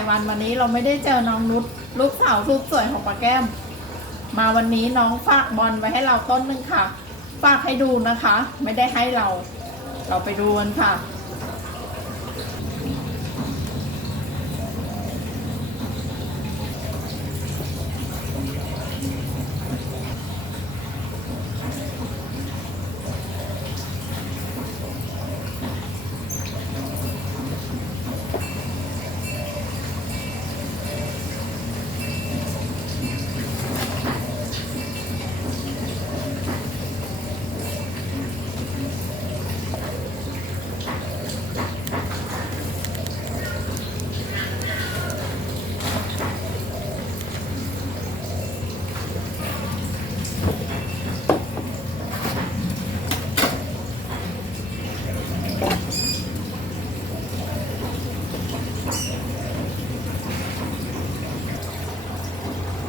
ายวันวันนี้เราไม่ได้เจอน้องนุชลูกสาวสุดสวยของป้าแก้ม มาวันนี้น้องฝากบอลไว้ให้เราต้นหนึ่งค่ะ ฝากให้ดูนะคะ ไม่ได้ให้เรา เราไปดูกันค่ะ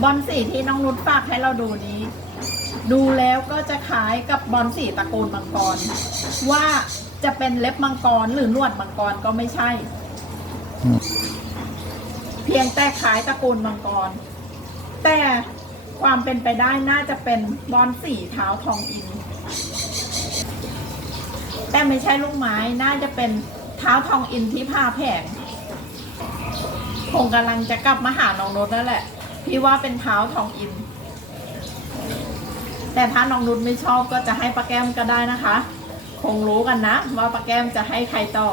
บอลสีที่น้องนุชฝากให้เราดูนี้ ดูแล้วก็จะคล้ายกับบอลสีตระกูลมังกร ว่าจะเป็นเล็บมังกรหรือหนวดมังกรก็ไม่ใช่ เพียงแต่คล้ายตระกูลมังกร แต่ความเป็นไปได้น่าจะเป็นบอลสีเท้าทองอิน แต่ไม่ใช่ลูกไม้น่าจะเป็นเท้าทองอินที่ผ้าแผงคงกำลังจะกลับมาหาน้องนุชนั่นแหละ พี่ว่าเป็นเท้าทองอิน แต่ถ้าน้องนุชไม่ชอบก็จะให้ป้าแก้มก็ได้นะคะ คงรู้กันนะ ว่าป้าแก้มจะให้ใครต่อ